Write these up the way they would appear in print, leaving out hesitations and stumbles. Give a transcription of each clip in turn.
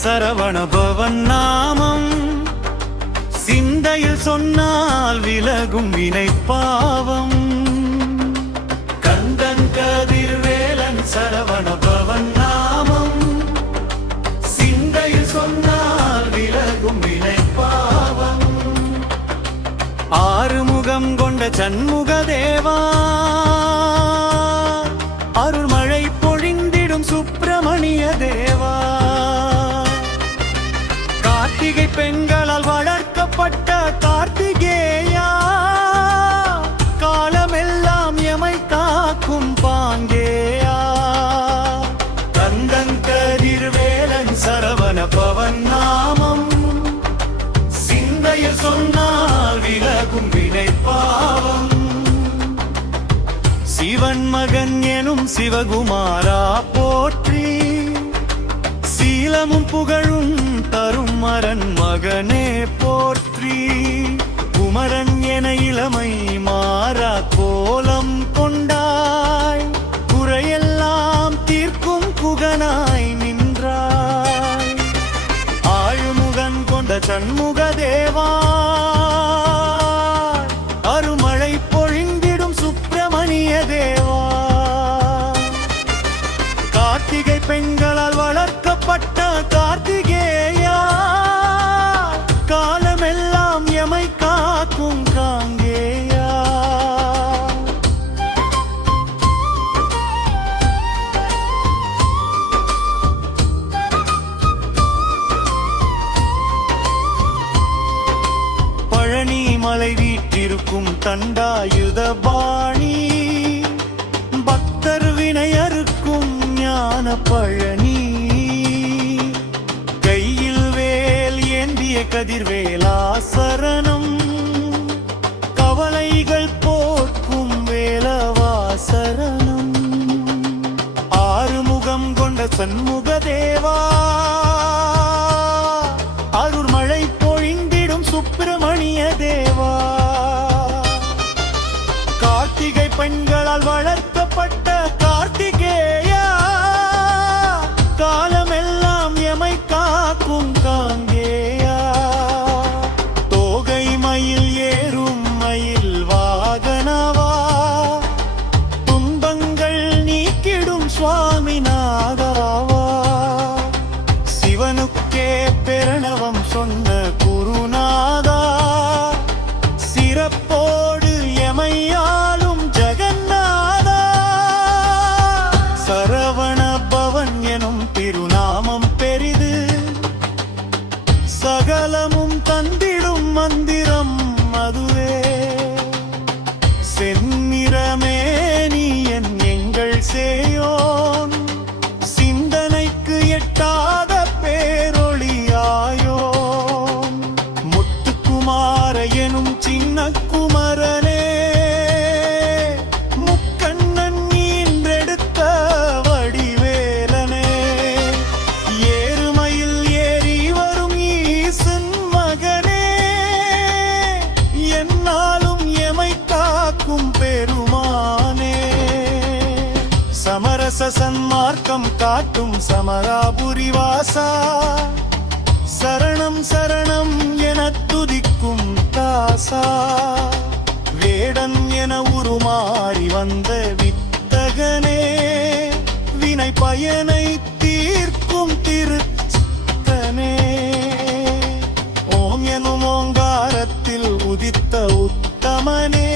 சரவண பவன் நாமம் சிந்தையில் சொன்னால் விலகும் வினை பாவம். கந்தன் கதிர்வேலன் சரவண பவன் நாமம் சிந்தையில் சொன்னால் விலகும் வினை பாவம். ஆறுமுகம் கொண்ட சண்முக தேவா, அருள்மழை பொழிந்திடும் சுப்பிரமணிய தேவா, கார்த்திகை பெண்களால் வளர்க்கப்பட்ட கார்த்திகேயா, காலமெல்லாம் எமை காக்கும் பாங்கேயா. கந்தன் கதிர்வேலன் சரவண பவன் நாமம் சிந்தையில் சொன்னால் விலகும் வினை பாவம். சிவன் மகன் எனும் சிவகுமாரா போற்றி, சீலமும் புகழும் தரும் மரன் மகனே போற்றி. குமரன் என இளமை மாறா கோலம் கொண்டாய், குறையெல்லாம் தீர்க்கும் குகனாய் நின்றாய். ஆயுமுகன் கொண்ட சண்முக தேவா, அருமழை பொழிந்திடும் சுப்பிரமணிய தேவா, கார்த்திகை பெண்களால் வளர்க்கப்பட்ட கார்த்திகேயா, காலமெல்லாம் எமை காக்கும் காங்கேயா. பழனி மலை வீற்றிருக்கும் தண்டாயுத பாணி, பக்தர் வினையருக்கும் ஞான பழனி, கையில் வேல் ஏந்திய கதிர்வேலா சரணம், கவலைகள் போக்கும் வேலவா சரணம். ஆறுமுகம் கொண்ட சண்முக தேவா, அருள்மழை பொழிந்திடும் சுப்பிரமணிய தேவா, கார்த்திகை பெண்களால் வளர்க்கப்பட்ட கார்த்திகேயா, காலமெல்லாம் எமை காக்கும் காங்கேயா. தோகை மயில் ஏறும் மயில் வாகனவா, துன்பங்கள் நீக்கிடும் சுவாமிநாதாவா, சிவனுக்கே பிரணவம் சொன்ன குருநாதா, சிறப்போடு எமையாலும் ஜெகநாதா. சரவண பவன் எனும் திருநாமம் பெரிது, சகலமும் தந்திடும் மந்திரம் அதுவே. செந்நிறமே நீ என் எங்கள் சேயோன், சிந்தனைக்கு எட்டாத பேரொளியாயோ. முத்துக்குமார எனும் சின்ன குமரனே, முக்கண்ணன் ஈன்றெடுத்த வடிவேலனே, ஏறுமையில் ஏறி வரும் ஈசன் மகனே, என்னாலும் எமை காக்கும் பெருமானே. சமரச சன்மார்க்கம் காட்டும் சமராபுரி வாசா, சரணம் சரணம் என துதிக்கும் தாசா, வேடன் என உருமாறி வந்த வித்தகனே, வினை பயனை தீர்க்கும் திருச்சித்தனே. ஓம் எனும் ஓங்காரத்தில் உதித்த உத்தமனே,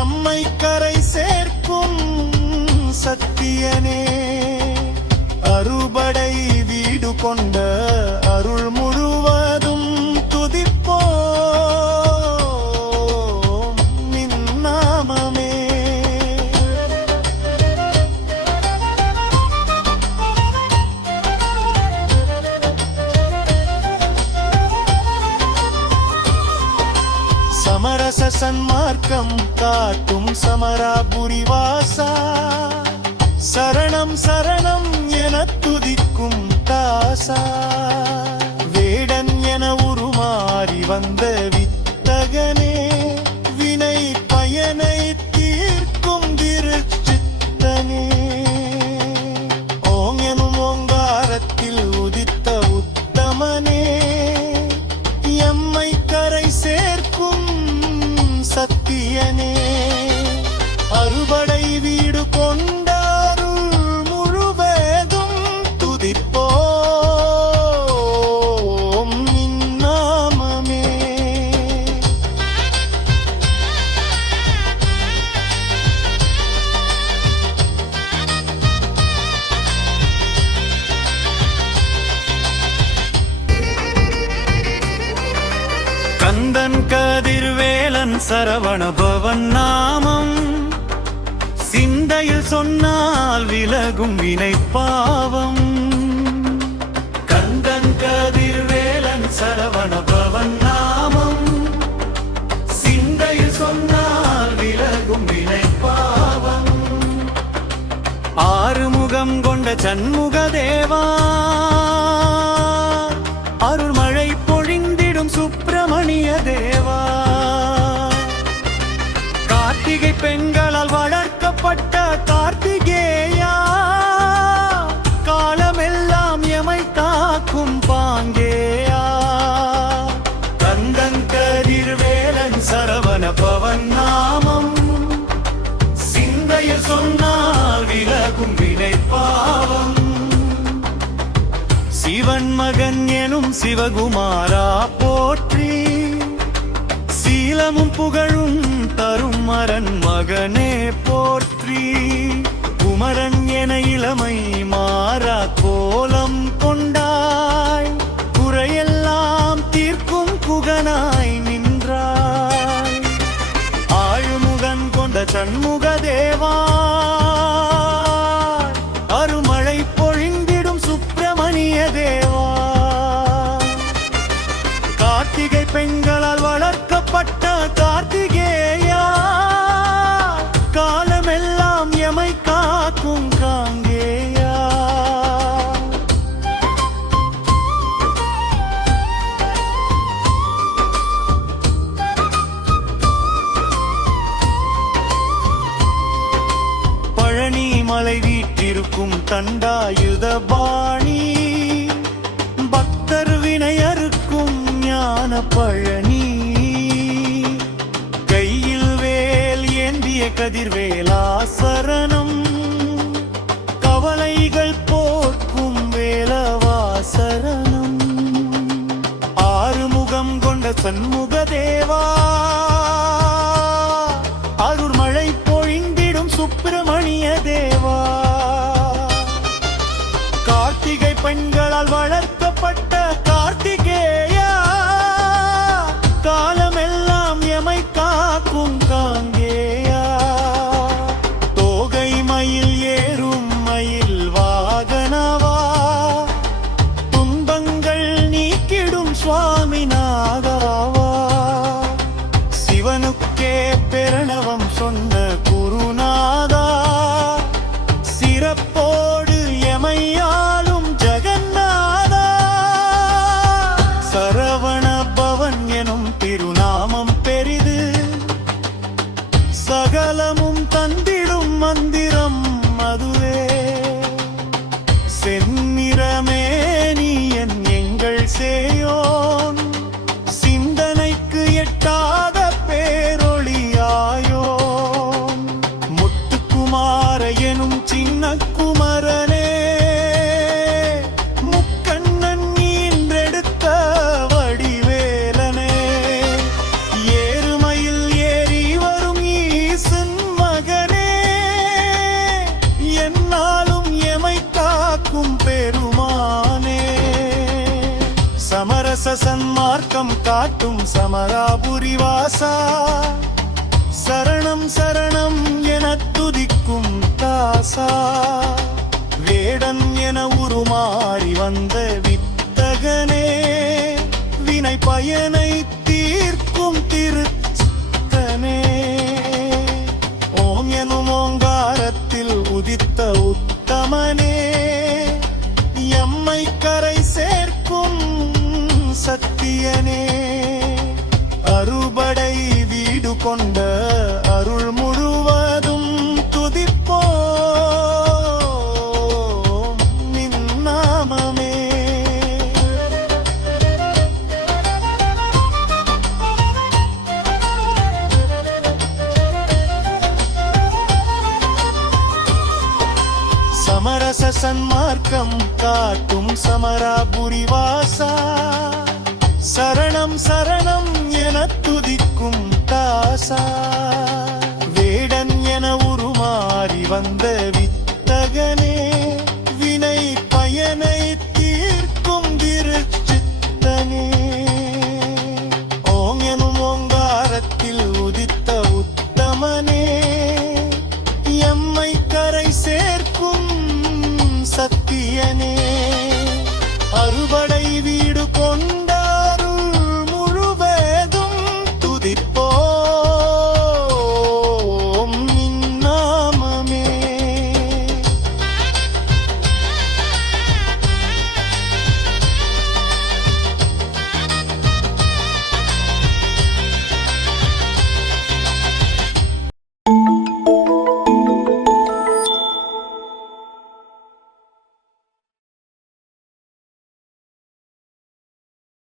எம்மை கரை சேர்க்கும் சத்தியனே, அறுபடை வீடு கொண்ட அருள் முழுவதும் துதிப்போம் நின் நாமமே. சமரச சன்மார்க்கம் காட்டும் சமராபுரி வாசா, சரணம் சரணம் என துதிக்கும் தாசா, வேடன் என உருமாறி வந்த வித்தகனே, வினை பயனை தீர்க்கும் திருச்சித்தனே. ஓம் எனும் ஓங்காரத்தில் உதி சரவண பவன் நாமம் சிந்தையில் சொன்னால் விலகும் வினை பாவம். கந்தன் கதிர்வேலன் சரவண பவன் நாமம் சிந்தையில் சொன்னால் விலகும் வினை பாவம். ஆறுமுகம் கொண்ட சண்முக தேவா, அருள்மழை பொழிந்திடும் சுப்பிரமணிய தேவா, கார்த்திகை பெண்களால் வளர்க்கப்பட்ட கார்த்திகேயா, காலமெல்லாம் எமை காக்கும் பாங்கேயா. கந்தன் கதிர்வேலன் சரவண பவன் நாமம் சிந்தையில் சொன்னால் விலகும் வினை பாவம். சிவன் மகன் எனும் சிவகுமாரா போற்றி, சீலமும் புகழும் தரும் மரன் மகனே போற்றி. குமரன் என இளமை மாறா கோலம் கொண்டாய், குறையெல்லாம் தீர்க்கும் குகனாய் நின்றாய். ஆழுமுகன் கொண்ட சண்முக தேவா, அருமழை பொழிந்திடும் சுப்பிரமணிய தேவா, கார்த்திகை பெண்களால் வளர்க்கப்பட்ட கார்த்திகேயா, காலமெல்லாம் எமை காக்கும் காங்கேயா. பழனி மலை வீற்றிருக்கும் தண்டாயுத பாணி, பக்தர் வினையறுக்கும் ஞான பழனி, கையில் வேல் ஏந்திய கதிர்வேலா சரணம், கவலைகள் போக்கும் வேலவா சரணம். ஆறுமுகம் கொண்ட சண்முக தேவா, அருள்மழை பொழிந்திடும் சுப்பிரமணிய தேவா, கார்த்திகை பெண்களால் வளர்க்கப்பட்ட கார்த்திகேயா, காலமெல்லாம் எமை காக்கும் காங்கேயா. தோகை மயில் ஏறும் மயில் வாகனவா, துன்பங்கள் நீக்கிடும் சுவாமிநாதாவா, சிவனுக்கே பிரணவம் சொன்ன குருநாதா, சிறப்போடு எமையாலும் ஜெகநாதா. சரவண பவன் எனும் திருநாமம் பெரிது, சகலமும் தந்திடும் மந்திரம் அதுவே. செந்நிறமே நீ எங்கள் சேயோன், சிந்தனைக்கு எட்டாத பேரொளியாயோன். முத்துக்குமார எனும் சின்ன குமரனே, முக்கண்ணன் ஈன்றெடுத்த வடிவேலனே, ஏறுமையில் ஏறி வரும் ஈசன் மகனே, என்னாலும் எமை காக்கும் பெருமானே. சமரச சன்மார்க்கம் காட்டும் சமராபுரி வாசா, சரணம் சரணம் என துதிக்கும் தாசா, வேடன் என உருமாறி வந்த வித்தகனே, வினை பயனை தீர்க்கும் திருத்தனே. ஓம் எனும் ஓங்காரத்தில் உதித்த உத்தமனே, எம்மை கரை சேர்க்கும் சத்தியனே. அறுபடை வீடு கொண்ட அருள் முழுவதும் துதிப்போம் நின் நாமமே. சமரச சன்மார்க்கம் காட்டும் சமராபுரி வாசா, சரணம் சரணம் என துதிக்கும் தாசா, வேடன் என உருமாறி வந்த வித்தகனே,